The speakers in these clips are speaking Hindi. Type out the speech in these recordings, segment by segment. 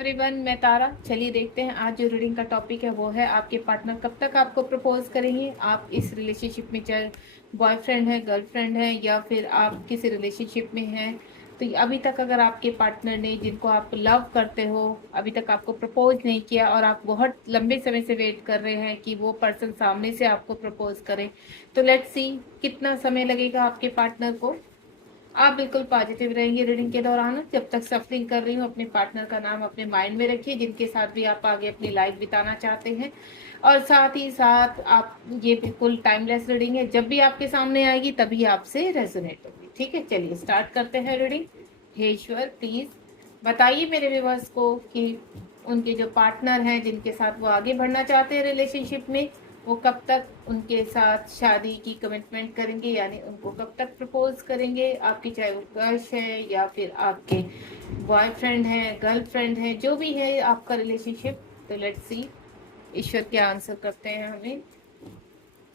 एवरीवन, मैं तारा। चलिए देखते हैं आज जो रीडिंग का टॉपिक है वो है आपके पार्टनर कब तक आपको प्रपोज करेंगे। आप इस रिलेशनशिप में, चाहे बॉयफ्रेंड है, गर्लफ्रेंड है, या फिर आप किसी रिलेशनशिप में हैं, तो अभी तक अगर आपके पार्टनर ने, जिनको आप लव करते हो, अभी तक आपको प्रपोज नहीं किया और आप बहुत लंबे समय से वेट कर रहे हैं कि वो पर्सन सामने से आपको प्रपोज करे, तो लेट्स सी कितना समय लगेगा आपके पार्टनर को। आप बिल्कुल पॉजिटिव रहेंगे रीडिंग के दौरान। जब तक सफरिंग कर रही हूँ, अपने पार्टनर का नाम अपने माइंड में रखिए, जिनके साथ भी आप आगे अपनी लाइफ बिताना चाहते हैं। और साथ ही साथ आप, ये बिल्कुल टाइमलेस रीडिंग है, जब भी आपके सामने आएगी तभी आपसे रेजोनेट होगी। ठीक है, चलिए स्टार्ट करते हैं रीडिंग। हे ईश्वर, प्लीज बताइए मेरे व्यूअर्स को कि उनके जो पार्टनर हैं, जिनके साथ वो आगे बढ़ना चाहते हैं रिलेशनशिप में, वो कब तक उनके साथ शादी की कमिटमेंट करेंगे, यानी उनको कब तक प्रपोज करेंगे। आपकी चाहे वो क्रश है या फिर आपके बॉयफ्रेंड है, गर्लफ्रेंड है, जो भी है आपका रिलेशनशिप। तो लेट्स सी ईश्वर क्या आंसर करते हैं हमें।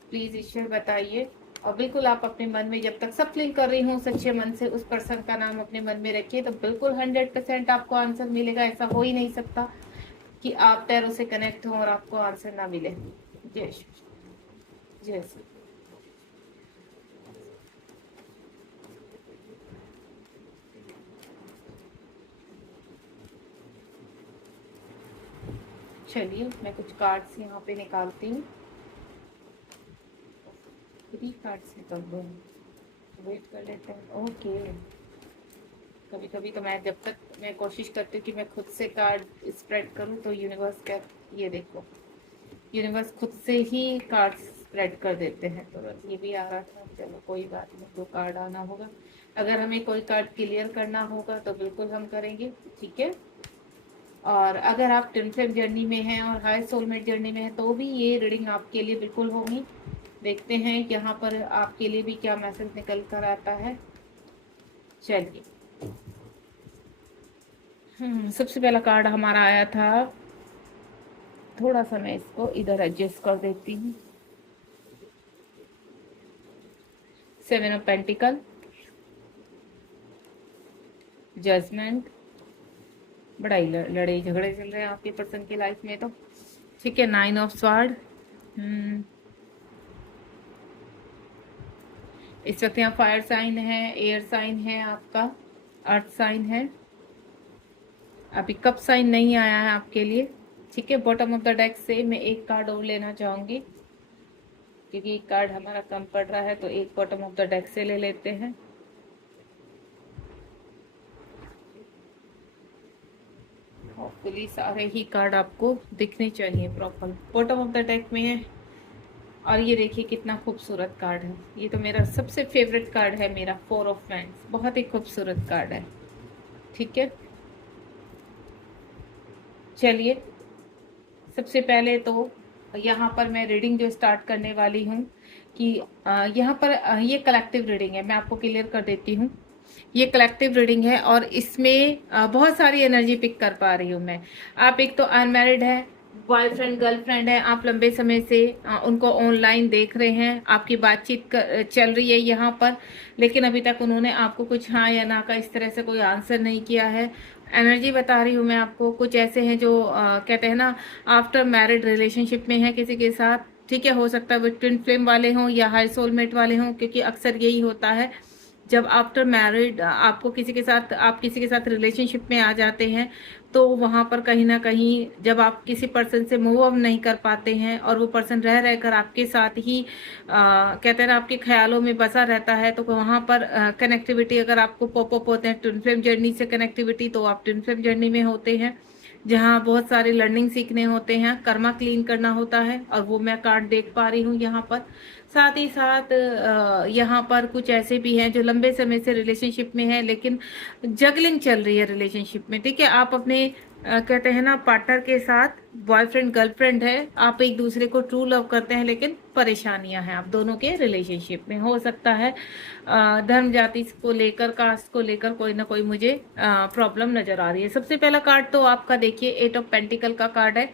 प्लीज ईश्वर बताइए। और बिल्कुल आप अपने मन में, जब तक सब क्लिक कर रही हूँ, सच्चे मन से उस पर्सन का नाम अपने मन में रखिए, तो बिल्कुल 100% आपको आंसर मिलेगा। ऐसा हो ही नहीं सकता कि आप टैरो से कनेक्ट हो और आपको आंसर ना मिले। जय श्री, जय श्री। चलिए मैं कुछ कार्ड्स यहाँ पे निकालती हूँ। 3 कार्ड्स निकल दो, वेट कर लेते हैं। ओके, कभी कभी तो मैं, जब तक मैं कोशिश करती हूँ कि मैं खुद से कार्ड स्प्रेड करूँ, तो यूनिवर्स क्या, ये देखो, यूनिवर्स खुद से ही कार्ड स्प्रेड कर देते हैं। तो बस ये भी आ रहा था, चलो कोई बात नहीं, जो कार्ड आना होगा। अगर हमें कोई कार्ड क्लियर करना होगा तो बिल्कुल हम करेंगे, ठीक है। और अगर आप ट्विन फ्लेम जर्नी में हैं और हाई सोलमेट जर्नी में हैं, तो भी ये रीडिंग आपके लिए बिल्कुल होगी। देखते हैं यहाँ पर आपके लिए भी क्या मैसेज निकल कर आता है। चलिए, सबसे पहला कार्ड हमारा आया था, थोड़ा सा मैं इसको इधर एडजस्ट कर देती हूँ। 7 ऑफ पेंटिकल, जजमेंट। बड़ा ही लड़ाई झगड़े चल रहे हैं आपके पर्सन की लाइफ में, तो ठीक है। 9 ऑफ स्वार्ड। इस वक्त यहाँ फायर साइन है, एयर साइन है, आपका अर्थ साइन है। अभी कप साइन नहीं आया है आपके लिए, ठीक है। बॉटम ऑफ द डेक से मैं एक कार्ड और लेना चाहूंगी, क्योंकि एक कार्ड हमारा कम पड़ रहा है, तो एक बॉटम ऑफ द डेक से ले लेते हैं। होपफुली सारे ही कार्ड आपको दिखने चाहिए proper, bottom of the deck में है। और ये देखिए कितना खूबसूरत कार्ड है, ये तो मेरा सबसे फेवरेट कार्ड है, मेरा 4 ऑफ वैंड्स। बहुत ही खूबसूरत कार्ड है, ठीक है। चलिए, सबसे पहले तो यहाँ पर मैं रीडिंग जो स्टार्ट करने वाली हूँ, कि यहाँ पर ये कलेक्टिव रीडिंग है, मैं आपको क्लियर कर देती हूँ। ये कलेक्टिव रीडिंग है और इसमें बहुत सारी एनर्जी पिक कर पा रही हूँ मैं। आप एक तो अनमैरिड है, बॉयफ्रेंड गर्लफ्रेंड है, आप लंबे समय से उनको ऑनलाइन देख रहे हैं, आपकी बातचीत चल रही है यहाँ पर, लेकिन अभी तक उन्होंने आपको कुछ हाँ या ना का इस तरह से कोई आंसर नहीं किया है। एनर्जी बता रही हूँ मैं आपको, कुछ ऐसे हैं जो कहते हैं ना, आफ्टर मैरिड रिलेशनशिप में है किसी के साथ, ठीक है। हो सकता है वो ट्विन फ्लेम वाले हों या हाई सोलमेट वाले हों, क्योंकि अक्सर यही होता है जब आफ्टर मैरिड आपको किसी के साथ, आप किसी के साथ रिलेशनशिप में आ जाते हैं, तो वहाँ पर कहीं ना कहीं जब आप किसी पर्सन से मूव ऑन नहीं कर पाते हैं और वो पर्सन रह रहकर आपके साथ ही कहते हैं ना, आपके ख्यालों में बसा रहता है, तो वहाँ पर कनेक्टिविटी अगर आपको पॉप अप होते हैं ट्विन फ्लेम जर्नी से कनेक्टिविटी, तो आप ट्विन फ्लेम जर्नी में होते हैं, जहाँ बहुत सारे लर्निंग सीखने होते हैं, कर्मा क्लीन करना होता है, और वो मैं कार्ड देख पा रही हूँ यहाँ पर। साथ ही साथ यहाँ पर कुछ ऐसे भी हैं जो लंबे समय से रिलेशनशिप में हैं, लेकिन जगलिंग चल रही है रिलेशनशिप में, ठीक है। आप अपने कहते हैं ना, पार्टनर के साथ, बॉयफ्रेंड गर्लफ्रेंड है, आप एक दूसरे को ट्रू लव करते हैं, लेकिन परेशानियां हैं आप दोनों के रिलेशनशिप में। हो सकता है धर्म जाति को लेकर, कास्ट को लेकर कोई ना कोई मुझे प्रॉब्लम नजर आ रही है। सबसे पहला कार्ड तो आपका देखिए 8 ऑफ पेंटिकल का कार्ड है,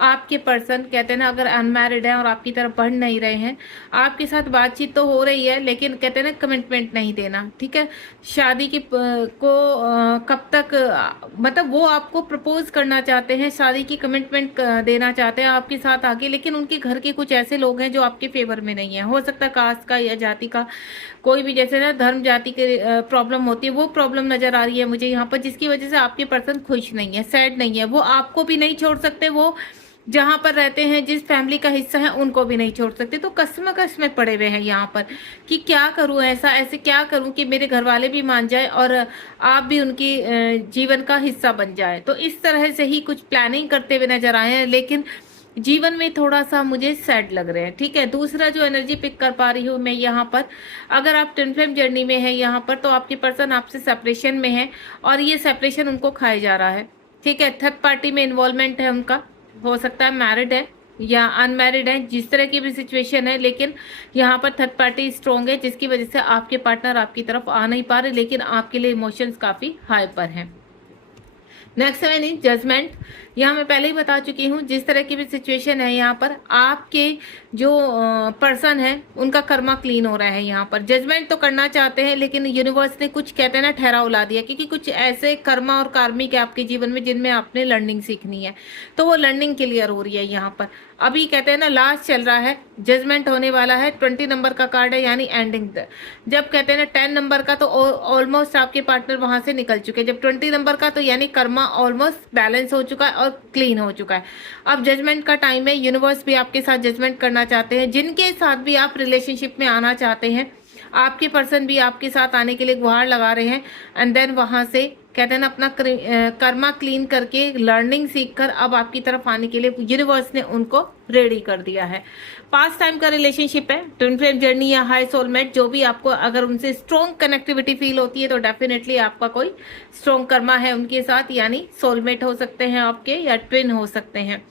आपके पर्सन कहते हैं ना, अगर अनमैरिड है और आपकी तरफ बढ़ नहीं रहे हैं, आपके साथ बातचीत तो हो रही है लेकिन कहते हैं ना कमिटमेंट नहीं देना, ठीक है। शादी की कब तक मतलब वो आपको प्रपोज करना चाहते हैं, शादी की कमिटमेंट देना चाहते हैं आपके साथ आगे, लेकिन उनके घर के कुछ ऐसे लोग हैं जो आपके फेवर में नहीं है। हो सकता है कास्ट का या जाति का कोई भी, जैसे ना धर्म जाति के प्रॉब्लम होती है, वो प्रॉब्लम नजर आ रही है मुझे यहाँ पर, जिसकी वजह से आपके पर्सन खुश नहीं है, सैड नहीं है। वो आपको भी नहीं छोड़ सकते, वो जहां पर रहते हैं जिस फैमिली का हिस्सा है उनको भी नहीं छोड़ सकते। तो कश्मकश में पड़े हुए हैं यहाँ पर कि क्या करूं, ऐसे क्या करूं कि मेरे घर वाले भी मान जाए और आप भी उनकी जीवन का हिस्सा बन जाए। तो इस तरह से ही कुछ प्लानिंग करते हुए नजर आए हैं, लेकिन जीवन में थोड़ा सा मुझे सैड लग रहे हैं, ठीक है। दूसरा जो एनर्जी पिक कर पा रही हूँ मैं यहाँ पर, अगर आप ट्विन फ्लेम जर्नी में है यहाँ पर, तो आपके पर्सन आपसे सेपरेशन में है और ये सेपरेशन उनको खाया जा रहा है, ठीक है। थर्ड पार्टी में इन्वॉल्वमेंट है उनका, हो सकता है मैरिड है या अनमैरिड है, जिस तरह की भी सिचुएशन है, लेकिन यहाँ पर थर्ड पार्टी स्ट्रॉन्ग है, जिसकी वजह से आपके पार्टनर आपकी तरफ आ नहीं पा रहे, लेकिन आपके लिए इमोशंस काफी हाई पर हैं। नेक्स्ट है मीन जजमेंट। यहाँ मैं पहले ही बता चुकी हूँ, जिस तरह की भी सिचुएशन है यहाँ पर, आपके जो पर्सन है उनका कर्मा क्लीन हो रहा है। यहाँ पर जजमेंट तो करना चाहते हैं, लेकिन यूनिवर्स ने कुछ कहते हैं ना ठहराव ला दिया, क्योंकि कुछ ऐसे कर्मा और कार्मिक है आपके जीवन में जिनमें आपने लर्निंग सीखनी है, तो वो लर्निंग क्लियर हो रही है यहाँ पर। अभी कहते हैं ना लास्ट चल रहा है, जजमेंट होने वाला है। 20 नंबर का कार्ड है, यानी एंडिंग। जब कहते हैं ना 10 नंबर का, तो ऑलमोस्ट आपके पार्टनर वहां से निकल चुके हैं। जब 20 नंबर का, तो यानी कर्मा ऑलमोस्ट बैलेंस हो चुका है और क्लीन हो चुका है। अब जजमेंट का टाइम है, यूनिवर्स भी आपके साथ जजमेंट करना चाहते हैं। जिनके साथ भी आप रिलेशनशिप में आना चाहते हैं, आपके पर्सन भी आपके साथ आने के लिए गुहार लगा रहे हैं, एंड देन वहां से कहते हैं ना अपना कर्मा क्लीन करके लर्निंग सीखकर अब आपकी तरफ आने के लिए यूनिवर्स ने उनको रेडी कर दिया है। पास्ट टाइम का रिलेशनशिप है, ट्विन फ्लेम जर्नी या हाई सोलमेट, जो भी आपको अगर उनसे स्ट्रॉन्ग कनेक्टिविटी फील होती है तो डेफिनेटली आपका कोई स्ट्रॉन्ग कर्मा है उनके साथ, यानी सोलमेट हो सकते हैं आपके या ट्विन हो सकते हैं।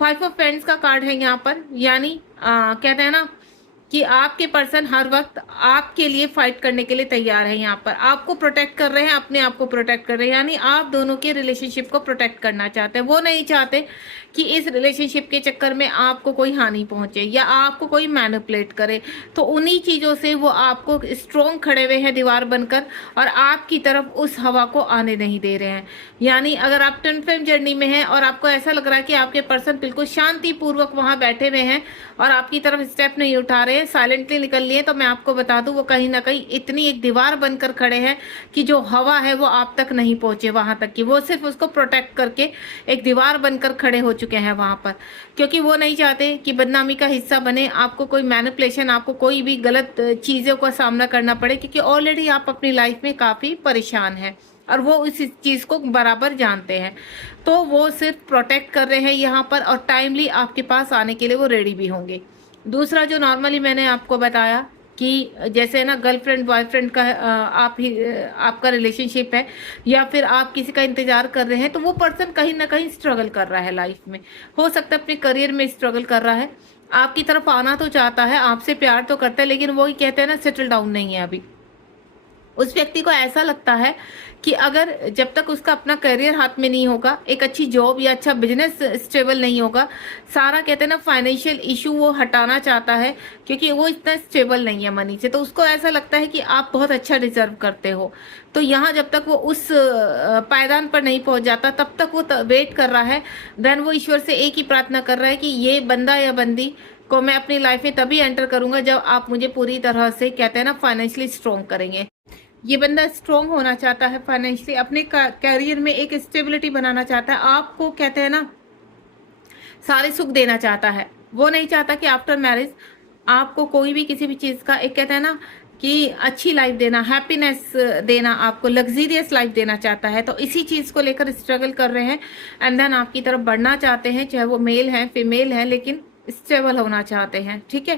5 ऑफ पेंट्स का कार्ड है यहाँ पर, यानी कहते हैं ना कि आपके पर्सन हर वक्त आपके लिए फाइट करने के लिए तैयार है। यहाँ पर आपको प्रोटेक्ट कर रहे हैं, अपने आप को प्रोटेक्ट कर रहे हैं, यानी आप दोनों के रिलेशनशिप को प्रोटेक्ट करना चाहते हैं। वो नहीं चाहते कि इस रिलेशनशिप के चक्कर में आपको कोई हानि पहुंचे या आपको कोई मैनिपुलेट करे। तो उन्हीं चीजों से वो आपको स्ट्रॉन्ग खड़े हुए हैं दीवार बनकर, और आपकी तरफ उस हवा को आने नहीं दे रहे हैं। यानी अगर आप ट्विन फ्लेम जर्नी में हैं और आपको ऐसा लग रहा है कि आपके पर्सन बिल्कुल शांतिपूर्वक वहां बैठे हुए हैं और आपकी तरफ स्टेप नहीं उठा रहे, साइलेंटली निकल लिए, तो मैं आपको बता दूं वो कहीं ना कहीं इतनी एक दीवार बनकर खड़े हैं कि जो हवा है वो आप तक नहीं पहुंचे वहां तक, कि वो सिर्फ उसको प्रोटेक्ट करके एक दीवार बनकर खड़े हो चुके हैं वहां पर, क्योंकि वो नहीं चाहते कि बदनामी का हिस्सा बने, आपको कोई मैनिपुलेशन, आपको कोई भी गलत चीजों का सामना करना पड़े, क्योंकि ऑलरेडी आप अपनी लाइफ में काफी परेशान हैं और वो इस चीज को बराबर जानते हैं। तो वो सिर्फ प्रोटेक्ट कर रहे हैं यहाँ पर, और टाइमली आपके पास आने के लिए वो रेडी भी होंगे। दूसरा जो नॉर्मली मैंने आपको बताया कि जैसे ना गर्लफ्रेंड बॉयफ्रेंड का आपका रिलेशनशिप है, या फिर आप किसी का इंतजार कर रहे हैं, तो वो पर्सन कहीं ना कहीं स्ट्रगल कर रहा है लाइफ में। हो सकता है अपने करियर में स्ट्रगल कर रहा है, आपकी तरफ आना तो चाहता है, आपसे प्यार तो करता है, लेकिन वो ही कहते हैं ना सेटल डाउन नहीं है अभी। उस व्यक्ति को ऐसा लगता है कि अगर जब तक उसका अपना करियर हाथ में नहीं होगा, एक अच्छी जॉब या अच्छा बिजनेस स्टेबल नहीं होगा, सारा कहते हैं ना फाइनेंशियल इशू वो हटाना चाहता है, क्योंकि वो इतना स्टेबल नहीं है मनी से। तो उसको ऐसा लगता है कि आप बहुत अच्छा डिजर्व करते हो। तो यहाँ जब तक वो उस पायदान पर नहीं पहुंच जाता, तब तक वो वेट कर रहा है। देन वो ईश्वर से एक ही प्रार्थना कर रहा है कि ये बंदा या बंदी को मैं अपनी लाइफ में तभी एंटर करूंगा जब आप मुझे पूरी तरह से कहते हैं ना फाइनेंशियली स्ट्रॉन्ग करेंगे। ये बंदा स्ट्रॉन्ग होना चाहता है फाइनेंशियली, अपने कैरियर में एक स्टेबिलिटी बनाना चाहता है, आपको कहते हैं ना सारे सुख देना चाहता है। वो नहीं चाहता कि आफ्टर मैरिज आपको कोई भी किसी भी चीज का एक कहते हैं ना कि अच्छी लाइफ देना, हैप्पीनेस देना, आपको लग्जरियस लाइफ देना चाहता है। तो इसी चीज को लेकर स्ट्रगल कर रहे हैं, एंड देन आपकी तरफ बढ़ना चाहते हैं, चाहे वो मेल है फीमेल है, लेकिन स्टेबल होना चाहते हैं। ठीक है,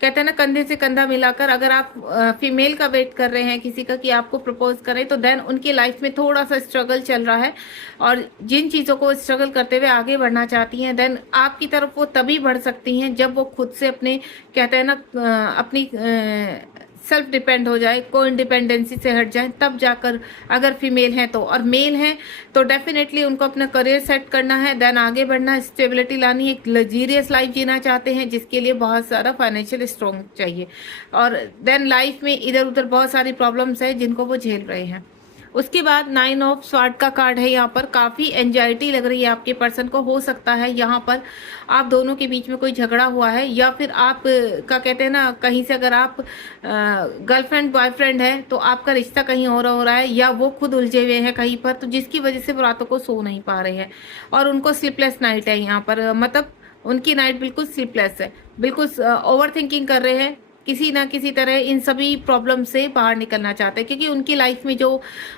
कहते हैं ना कंधे से कंधा मिलाकर। अगर आप फीमेल का वेट कर रहे हैं किसी का कि आपको प्रपोज करें, तो देन उनकी लाइफ में थोड़ा सा स्ट्रगल चल रहा है, और जिन चीजों को स्ट्रगल करते हुए आगे बढ़ना चाहती हैं, देन आपकी तरफ वो तभी बढ़ सकती हैं जब वो खुद से अपने कहते हैं ना अपनी सेल्फ डिपेंड हो जाए, को इंडिपेंडेंसी से हट जाए, तब जाकर अगर फीमेल हैं तो, और मेल हैं तो डेफिनेटली उनको अपना करियर सेट करना है, देन आगे बढ़ना है, स्टेबिलिटी लानी है, एक लग्जरियस लाइफ जीना चाहते हैं जिसके लिए बहुत सारा फाइनेंशियल स्ट्रॉन्ग चाहिए, और देन लाइफ में इधर उधर बहुत सारी प्रॉब्लम्स है जिनको वो झेल रहे हैं। उसके बाद 9 ऑफ स्वॉर्ड का कार्ड है। यहाँ पर काफ़ी एंजाइटी लग रही है आपके पर्सन को, हो सकता है यहाँ पर आप दोनों के बीच में कोई झगड़ा हुआ है, या फिर आप का कहते हैं ना, कहीं से अगर आप गर्लफ्रेंड बॉयफ्रेंड है तो आपका रिश्ता कहीं और हो रहा है, या वो खुद उलझे हुए हैं कहीं पर, तो जिसकी वजह से वो रातों को सो नहीं पा रहे हैं और उनको स्लीपलेस नाइट है यहाँ पर, मतलब उनकी नाइट बिल्कुल स्लीपलेस है, बिल्कुल ओवर थिंकिंग कर रहे हैं, किसी ना किसी तरह इन सभी प्रॉब्लम से बाहर निकलना चाहते हैं, क्योंकि उनकी लाइफ में जो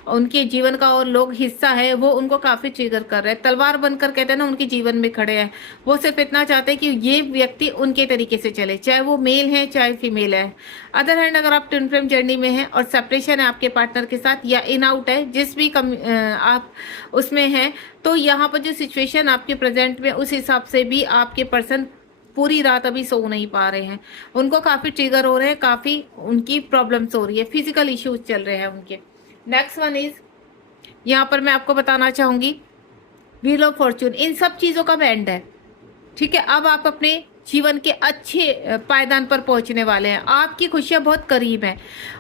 उनके जीवन का और लोग हिस्सा है वो उनको काफ़ी ट्रिगर कर रहे हैं, तलवार बनकर कहते हैं ना उनके जीवन में खड़े हैं। वो सिर्फ इतना चाहते हैं कि ये व्यक्ति उनके तरीके से चले, चाहे वो मेल है चाहे फीमेल है। अदर हैंड अगर आप ट्विन फ्लेम जर्नी में हैं और सेपरेशन है आपके पार्टनर के साथ, या इन आउट है, जिस भी आप उसमें हैं, तो यहाँ पर जो सिचुएशन आपके प्रेजेंट में, उस हिसाब से भी आपके पर्सन पूरी रात अभी सो नहीं पा रहे हैं, उनको काफ़ी ट्रिगर हो रहे हैं, काफ़ी उनकी प्रॉब्लम्स हो रही है, फिजिकल इश्यूज चल रहे हैं उनके। नेक्स्ट वन इज, यहाँ पर मैं आपको बताना चाहूँगी व्हील ऑफ फॉर्चून, इन सब चीज़ों का एंड है, ठीक है। अब आप अपने जीवन के अच्छे पायदान पर पहुंचने वाले हैं, आपकी खुशियां बहुत करीब हैं,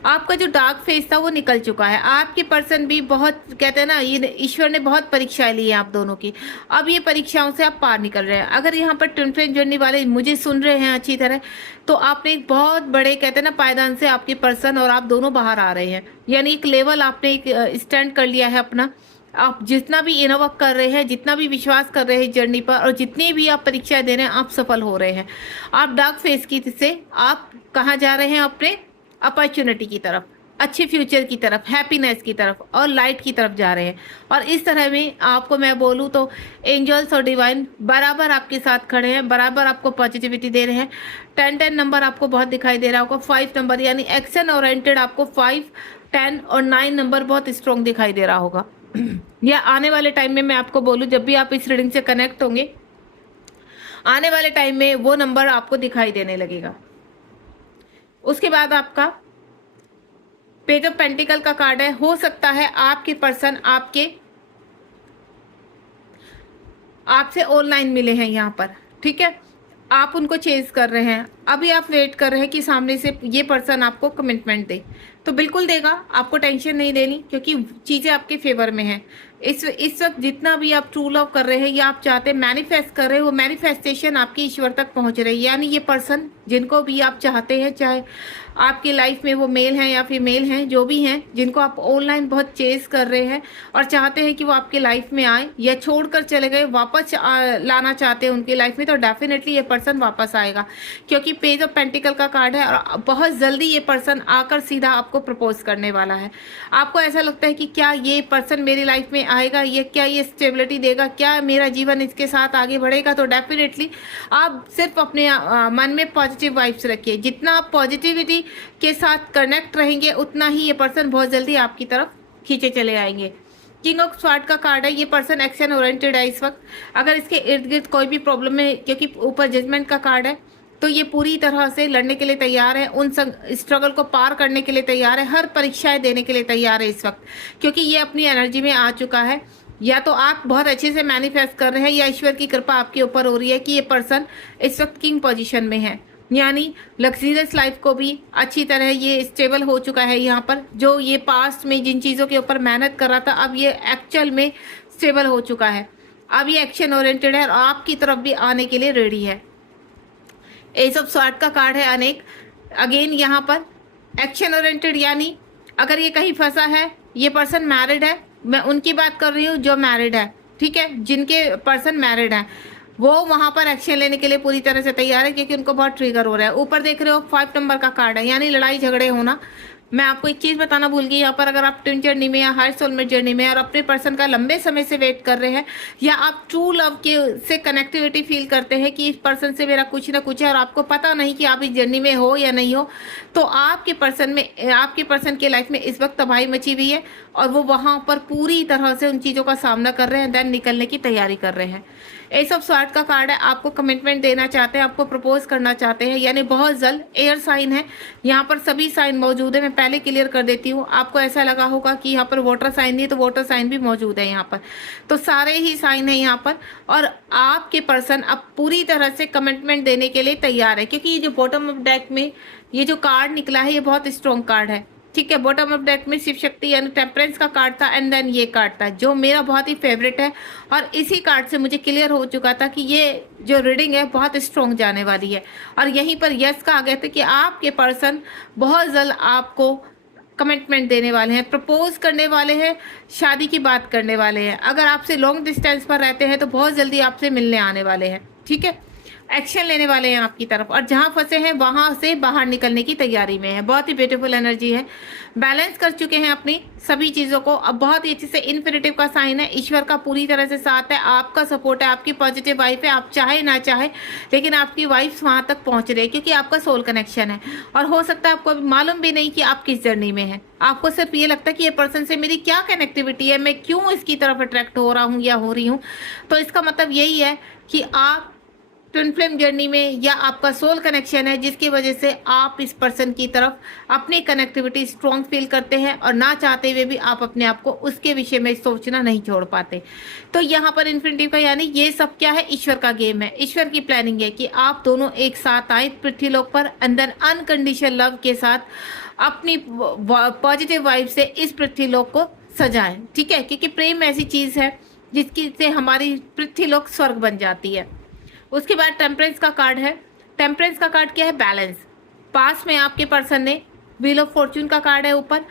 आपका जो डार्क फेज था वो निकल चुका है, आपके पर्सन भी बहुत कहते हैं ना, ये ईश्वर ने बहुत परीक्षाएं ली हैं आप दोनों की, अब ये परीक्षाओं से आप पार निकल रहे हैं। अगर यहाँ पर ट्विन फ्लेम जर्नी वाले मुझे सुन रहे हैं अच्छी तरह, तो आपने एक बहुत बड़े कहते हैं ना पायदान से आपके पर्सन और आप दोनों बाहर आ रहे हैं, यानी एक लेवल आपने एक स्टैंड कर लिया है अपना। आप जितना भी इनोवर्क कर रहे हैं, जितना भी विश्वास कर रहे हैं जर्नी पर, और जितनी भी आप परीक्षाएं दे रहे हैं, आप सफल हो रहे हैं। आप डार्क फेस की से आप कहाँ जा रहे हैं, अपने अपॉर्चुनिटी की तरफ, अच्छे फ्यूचर की तरफ, हैप्पीनेस की तरफ और लाइट की तरफ जा रहे हैं। और इस तरह में आपको मैं बोलूँ तो एंजल्स और डिवाइन बराबर आपके साथ खड़े हैं, बराबर आपको पॉजिटिविटी दे रहे हैं। 10-10 नंबर आपको बहुत दिखाई दे रहा होगा, 5 नंबर यानी एक्शन ओरिएंटेड आपको 5, 10 और 9 नंबर बहुत स्ट्रॉन्ग दिखाई दे रहा होगा। या आने वाले टाइम में मैं आपको बोलूं, जब भी आप इस रीडिंग से कनेक्ट होंगे, आने वाले टाइम में वो नंबर आपको दिखाई देने लगेगा। उसके बाद आपका पेज ऑफ पेंटिकल का कार्ड है। हो सकता है आपके पर्सन आपसे ऑनलाइन मिले हैं यहाँ पर, ठीक है, आप उनको चेज कर रहे हैं, अभी आप वेट कर रहे हैं कि सामने से ये पर्सन आपको कमिटमेंट दे, तो बिल्कुल देगा, आपको टेंशन नहीं देनी, क्योंकि चीज़ें आपके फेवर में हैं। इस वक्त जितना भी आप ट्रू लव कर रहे हैं या आप चाहते हैं मैनिफेस्ट कर रहे हैं, वो मैनिफेस्टेशन आपकी ईश्वर तक पहुंच रही है। यानी ये पर्सन जिनको भी आप चाहते हैं, चाहे आपकी लाइफ में वो मेल हैं या फीमेल हैं, जो भी हैं, जिनको आप ऑनलाइन बहुत चेस कर रहे हैं और चाहते हैं कि वो आपके लाइफ में आए, या छोड़कर चले गए वापस लाना चाहते हैं उनकी लाइफ में, तो डेफिनेटली ये पर्सन वापस आएगा, क्योंकि पेज ऑफ पेंटिकल का कार्ड है और बहुत जल्दी ये पर्सन आकर सीधा आपको प्रपोज करने वाला है। आपको ऐसा लगता है कि क्या ये पर्सन मेरी लाइफ में आएगा, क्या ये स्टेबिलिटी देगा, क्या मेरा जीवन इसके साथ आगे बढ़ेगा, तो डेफिनेटली आप सिर्फ अपने मन में पॉजिटिव वाइब्स रखिए। जितना आप पॉजिटिविटी के साथ कनेक्ट रहेंगे, उतना ही ये पर्सन बहुत जल्दी आपकी तरफ खींचे चले आएंगे। किंग ऑफ स्वॉर्ड का कार्ड है। ये पर्सन एक्शन ओरिएंटेड है इस वक्त। अगर इसके इर्द गिर्द कोई भी प्रॉब्लम है, क्योंकि ऊपर जजमेंट का कार्ड है, तो ये पूरी तरह से लड़ने के लिए तैयार है, उन स्ट्रगल को पार करने के लिए तैयार है, हर परीक्षाएं देने के लिए तैयार है इस वक्त, क्योंकि ये अपनी एनर्जी में आ चुका है। या तो आप बहुत अच्छे से मैनिफेस्ट कर रहे हैं, या ईश्वर की कृपा आपके ऊपर हो रही है कि ये पर्सन इस वक्त किंग पोजीशन में है, यानी लग्जरियस लाइफ को भी अच्छी तरह ये स्टेबल हो चुका है। यहाँ पर जो ये पास्ट में जिन चीज़ों के ऊपर मेहनत कर रहा था, अब ये एक्चुअल में स्टेबल हो चुका है, अब ये एक्शन ओरिएंटेड है और आपकी तरफ भी आने के लिए रेडी है। एज ऑफ स्वॉर्ड का कार्ड है अनेक। अगेन यहाँ पर एक्शन ओरिएंटेड, यानी अगर ये कहीं फंसा है, ये पर्सन मैरिड है, मैं उनकी बात कर रही हूँ जो मैरिड है, ठीक है, जिनके पर्सन मैरिड है, वो वहाँ पर एक्शन लेने के लिए पूरी तरह से तैयार है, क्योंकि उनको बहुत ट्रिगर हो रहा है। ऊपर देख रहे हो 5 नंबर का कार्ड है, यानी लड़ाई झगड़े होना। मैं आपको एक चीज़ बताना भूल गई, यहाँ पर अगर आप ट्विन जर्नी में या हायर सोलमेट जर्नी में और अपने पर्सन का लंबे समय से वेट कर रहे हैं, या आप ट्रू लव के से कनेक्टिविटी फील करते हैं कि इस पर्सन से मेरा कुछ ना कुछ है, और आपको पता नहीं कि आप इस जर्नी में हो या नहीं हो, तो आपके पर्सन के लाइफ में इस वक्त तबाही मची हुई है और वो वहाँ पर पूरी तरह से उन चीज़ों का सामना कर रहे हैं, देन निकलने की तैयारी कर रहे हैं। एस ऑफ स्वॉर्ड का कार्ड है, आपको कमिटमेंट देना चाहते हैं, आपको प्रपोज करना चाहते हैं, यानी बहुत जल्द। एयर साइन है, यहाँ पर सभी साइन मौजूद है। मैं पहले क्लियर कर देती हूँ, आपको ऐसा लगा होगा कि यहाँ पर वाटर साइन नहीं, तो वाटर साइन भी मौजूद है यहाँ पर, तो सारे ही साइन है यहाँ पर। और आपके पर्सन अब पूरी तरह से कमिटमेंट देने के लिए तैयार है, क्योंकि ये जो बॉटम ऑफ डेक में ये जो कार्ड निकला है ये बहुत स्ट्रॉन्ग कार्ड है, ठीक है। बॉटम ऑफ डेक में शिव शक्ति यानी टेम्परेंस का कार्ड था, एंड देन ये कार्ड था जो मेरा बहुत ही फेवरेट है। और इसी कार्ड से मुझे क्लियर हो चुका था कि ये जो रीडिंग है बहुत स्ट्रॉन्ग जाने वाली है। और यहीं पर यस का आ गया था कि आपके पर्सन बहुत जल्द आपको कमिटमेंट देने वाले हैं, प्रपोज करने वाले हैं, शादी की बात करने वाले हैं। अगर आपसे लॉन्ग डिस्टेंस पर रहते हैं तो बहुत जल्दी आपसे मिलने आने वाले हैं, ठीक है। एक्शन लेने वाले हैं आपकी तरफ, और जहां फंसे हैं वहां से बाहर निकलने की तैयारी में है। बहुत ही ब्यूटीफुल एनर्जी है, बैलेंस कर चुके हैं अपनी सभी चीजों को। अब बहुत ही अच्छे से इन्फिनिटिव का साइन है, ईश्वर का पूरी तरह से साथ है, आपका सपोर्ट है, आपकी पॉजिटिव वाइफ है। आप चाहे ना चाहे लेकिन आपकी वाइफ वहां तक पहुंच रही है, क्योंकि आपका सोल कनेक्शन है। और हो सकता है आपको अभी मालूम भी नहीं कि आप किस जर्नी में है, आपको सिर्फ ये लगता है कि ये पर्सन से मेरी क्या कनेक्टिविटी है, मैं क्यों इसकी तरफ अट्रैक्ट हो रहा हूँ या हो रही हूँ। तो इसका मतलब यही है कि आप ट्विन फ्लेम जर्नी में, या आपका सोल कनेक्शन है जिसकी वजह से आप इस पर्सन की तरफ अपनी कनेक्टिविटी स्ट्रॉन्ग फील करते हैं, और ना चाहते हुए भी आप अपने आप को उसके विषय में सोचना नहीं छोड़ पाते। तो यहाँ पर इन्फिनिटी का यानी ये सब क्या है, ईश्वर का गेम है, ईश्वर की प्लानिंग है कि आप दोनों एक साथ आए पृथ्वीलोक पर, अंदर अनकंडीशनल लव के साथ अपनी पॉजिटिव वाइब से इस पृथ्वीलोक को सजाएं, ठीक है। क्योंकि प्रेम ऐसी चीज है जिसकी से हमारी पृथ्वीलोक स्वर्ग बन जाती है। उसके बाद टेम्परेंस का कार्ड है। टेम्परेंस का कार्ड क्या है, बैलेंस। पास में आपके पर्सन ने व्हील ऑफ फॉर्च्यून का कार्ड है ऊपर,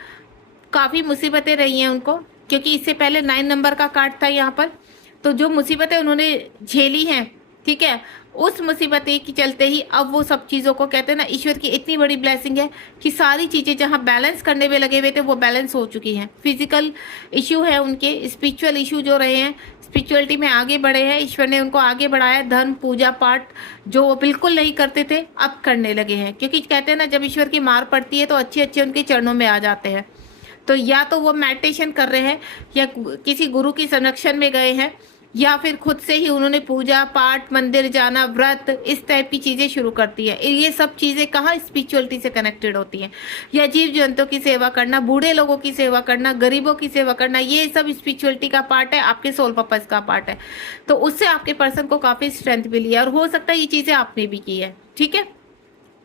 काफ़ी मुसीबतें रही हैं उनको, क्योंकि इससे पहले 9 नंबर का कार्ड था यहाँ पर। तो जो मुसीबतें उन्होंने झेली हैं, ठीक है, उस मुसीबतें की चलते ही अब वो सब चीज़ों को कहते हैं ना, ईश्वर की इतनी बड़ी ब्लेसिंग है कि सारी चीज़ें जहाँ बैलेंस करने में लगे हुए थे वो बैलेंस हो चुकी हैं। फिजिकल इशू है उनके, स्पिरिचुअल इशू जो रहे हैं, स्पिरिचुअलिटी में आगे बढ़े हैं, ईश्वर ने उनको आगे बढ़ाया। धर्म, पूजा पाठ जो वो बिल्कुल नहीं करते थे अब करने लगे हैं, क्योंकि कहते हैं ना जब ईश्वर की मार पड़ती है तो अच्छे अच्छे उनके चरणों में आ जाते हैं। तो या तो वो मेडिटेशन कर रहे हैं, या किसी गुरु की संरक्षण में गए हैं, या फिर खुद से ही उन्होंने पूजा पाठ, मंदिर जाना, व्रत, इस टाइप की चीज़ें शुरू करती है। ये सब चीज़ें कहाँ स्पिरिचुअलिटी से कनेक्टेड होती हैं। या जीव जंतुओं की सेवा करना, बूढ़े लोगों की सेवा करना, गरीबों की सेवा करना, ये सब स्पिरिचुअलिटी का पार्ट है, आपके सोल पर्पस का पार्ट है। तो उससे आपके पर्सन को काफ़ी स्ट्रेंथ मिली है, और हो सकता है ये चीज़ें आपने भी की है, ठीक है।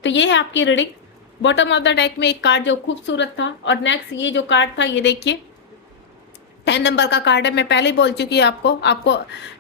तो ये है आपकी reading. Bottom of the deck में एक कार्ड जो खूबसूरत था, और नेक्स्ट ये जो कार्ड था ये देखिए 10 नंबर का कार्ड है। मैं पहले ही बोल चुकी हूँ आपको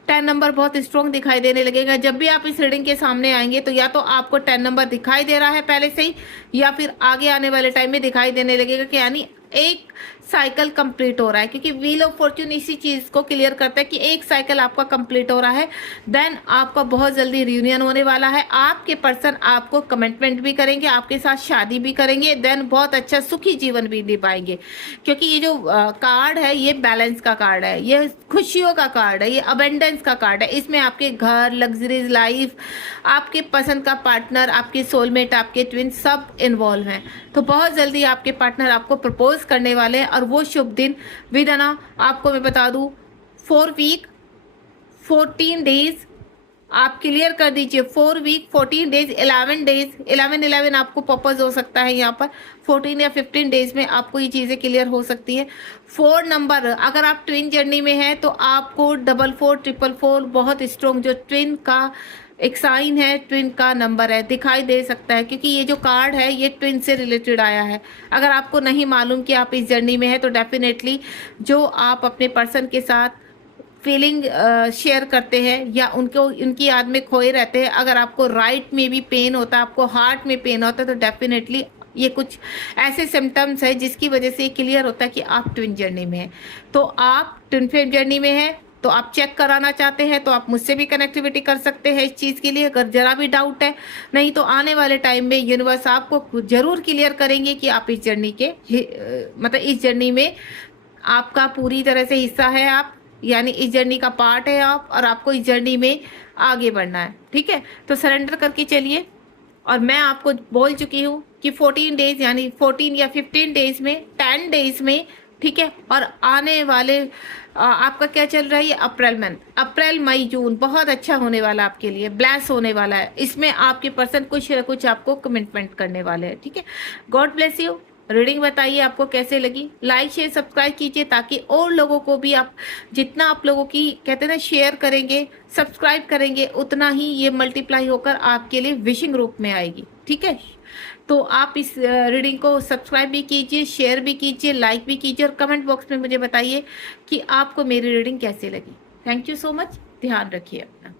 10 नंबर बहुत स्ट्रॉन्ग दिखाई देने लगेगा। जब भी आप इस रीडिंग के सामने आएंगे तो या तो आपको 10 नंबर दिखाई दे रहा है पहले से ही, या फिर आगे आने वाले टाइम में दिखाई देने लगेगा कि यानी एक साइकिल कंप्लीट हो रहा है। क्योंकि व्हील ऑफ फॉर्च्यून इसी चीज को क्लियर करता है कि एक साइकिल आपका कंप्लीट हो रहा है, देन आपका बहुत जल्दी रियूनियन होने वाला है। आपके पर्सन आपको कमिटमेंट भी करेंगे, आपके साथ शादी भी करेंगे, देन बहुत अच्छा सुखी जीवन भी निभाएंगे। क्योंकि ये जो कार्ड है ये बैलेंस का कार्ड है, ये खुशियों का कार्ड है, ये अबेंडेंस का कार्ड है। इसमें आपके घर, लग्जरीज लाइफ, आपके पसंद का पार्टनर, आपके सोलमेट, आपके ट्विन सब इन्वॉल्व हैं। तो बहुत जल्दी आपके पार्टनर आपको प्रपोज करने वाले हैं, और वो शुभ दिन विदाना आपको मैं बता दूं 4 वीक 14 डेज आप क्लियर कर दीजिए। 4 वीक 14 डेज 11 डेज 11 आपको पर्पज हो सकता है यहाँ पर। 14 या 15 डेज में आपको ये चीज़ें क्लियर हो सकती हैं। 4 नंबर अगर आप ट्विन जर्नी में हैं तो आपको 44 444 बहुत स्ट्रॉन्ग जो ट्विन का एक साइन है, ट्विन का नंबर है, दिखाई दे सकता है। क्योंकि ये जो कार्ड है ये ट्विन से रिलेटेड आया है। अगर आपको नहीं मालूम कि आप इस जर्नी में हैं तो डेफिनेटली जो आप अपने पर्सन के साथ फीलिंग शेयर करते हैं या उनको उनकी याद में खोए रहते हैं, अगर आपको राइट में भी पेन होता है, आपको हार्ट में पेन होता है, तो डेफिनेटली ये कुछ ऐसे सिम्टम्स है जिसकी वजह से ये क्लियर होता है कि आप ट्विन जर्नी में हैं। तो आप ट्विन फ्लेम जर्नी में हैं तो आप चेक कराना चाहते हैं तो आप मुझसे भी कनेक्टिविटी कर सकते हैं इस चीज़ के लिए, अगर जरा भी डाउट है। नहीं तो आने वाले टाइम में यूनिवर्स आपको जरूर क्लियर करेंगे कि आप इस जर्नी के मतलब इस जर्नी में आपका पूरी तरह से हिस्सा है, आप यानी इस जर्नी का पार्ट है आप, और आपको इस जर्नी में आगे बढ़ना है। ठीक है, तो सरेंडर करके चलिए। और मैं आपको बोल चुकी हूँ कि 14 डेज यानी 14 या 15 डेज में 10 डेज में ठीक है। और आने वाले आपका क्या चल रहा है, ये अप्रैल मंथ, अप्रैल मई जून बहुत अच्छा होने वाला आपके लिए, ब्लेस होने वाला है। इसमें आपके पर्सन कुछ न कुछ आपको कमिटमेंट करने वाले हैं, ठीक है। God bless you. रीडिंग बताइए आपको कैसे लगी, लाइक शेयर सब्सक्राइब कीजिए ताकि और लोगों को भी आप, जितना आप लोगों की कहते हैं ना शेयर करेंगे सब्सक्राइब करेंगे, उतना ही ये मल्टीप्लाई होकर आपके लिए विशिंग रूप में आएगी, ठीक है। तो आप इस रीडिंग को सब्सक्राइब भी कीजिए, शेयर भी कीजिए, लाइक भी कीजिए और कमेंट बॉक्स में मुझे बताइए कि आपको मेरी रीडिंग कैसे लगी। थैंक यू सो मच, ध्यान रखिए अपना।